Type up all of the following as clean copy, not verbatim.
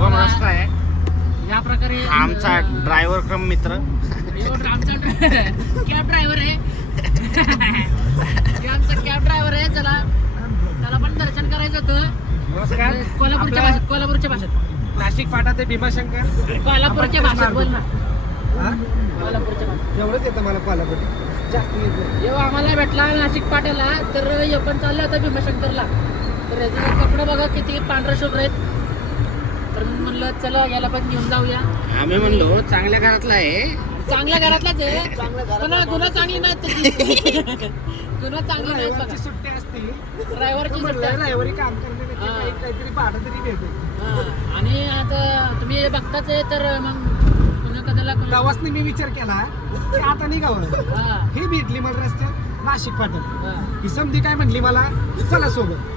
शुभम रस्ता आहे. या प्रकारे आमचा ड्रायव्हर क्रम मित्र आमचा कॅब ड्रायव्हर आहे. हे आमचा कॅब ड्रायव्हर आहे. त्याला पण दर्शन करायचं होतं. नमस्कार. कोल्हापूरच्या भाषेत नाशिक फाटा ते भीमाशंकर. कोल्हापूरच्या भाषेत बोल ना. हा? कोल्हापूरच्या भाषेत एवढंच येतं मला कोल्हापूर, जास्त येत नाही. जेव्हा आम्हाला भेटला नाशिक पाट्याला तर हे पण चाललं होतं भीमाशंकरला. तर याचे कपडे बघा किती पांढरे शुभ्र आहेत. तर मी म्हणलं चला याला पण घेऊन जाऊया. आम्ही म्हणलो चांगल्या घरातला आहे. चांगल्या घरातलाच आहे पण गुन्हा चांगली नाहीत त्याची. गुन्हा चांगली नाहीत ड्रायव्हरची बघा. सुट्टी असते. ड्रायव्हरची सुट्टी असते. ड्रायव्हरी काम करण्यापेक्षा हा. काहीतरी भाडं तरी भेटेल. हा. आणि आता तुम्ही हे बघताच आहे तर मग पुन्हा कदाला प्रवासने मी विचार केला की आता निघावं. हा. ही भेटली मला रस्त्यात नाशिक फाटा. हा. ही समधी काय म्हटली मला, चला सोबत.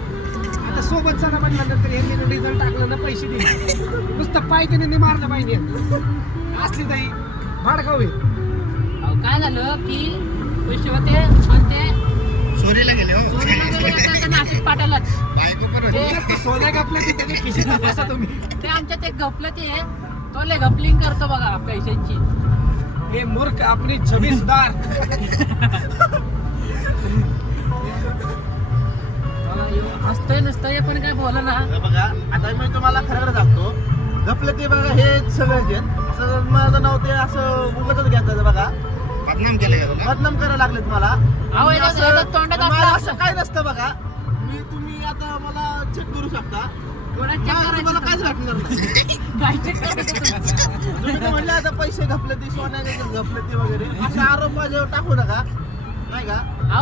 आता सोबत चला म्हटल्यानंतर यांनी डिझेल टाकलं ना, पैसे दिले. नुसतं पाय त्यांनी मारलं पाहिजे. असली ताई भाडकाव आहे. अहो, काय झालं की पैसे होते पण ते चोरीला गेले हो. चोरीला गेले आता नाशिक पाट्यालाच. बायको पण होती. ते सोन्या गपल्या की त्याच्या खिशात बसा तुम्ही. ते आमच्यात एक घपलं ते तो लय घपलिंग करतो बघा पैशांची. हे मूर्ख आपली छबी सुधार. हसतोय नसतोय पण काय बोला ना. बघा आता मी तुम्हाला खरं सांगतो, गपलं ते बघा हे सगळ्याचे असं माझं नाव ते असं उगतच घ्यायचं बघा, बदनाम केलं का तुला? बदनाम करायला लागलेत मला. अहो, मी याला- असं- याला तोंडात मला असलं- असं काय नसतं बघा. तुम्ही आता मला चेक करू शकता. थोडं check मला तुम्हाला करायचं. काहीच वाटणार नाही. काय check करायचं तुमचं? तुम्ही तर म्हणले आता पैसे घपले ते, सोन्याचे घपले ते वगैरे असे आरोप माझ्यावर टाकू नका, नाही का.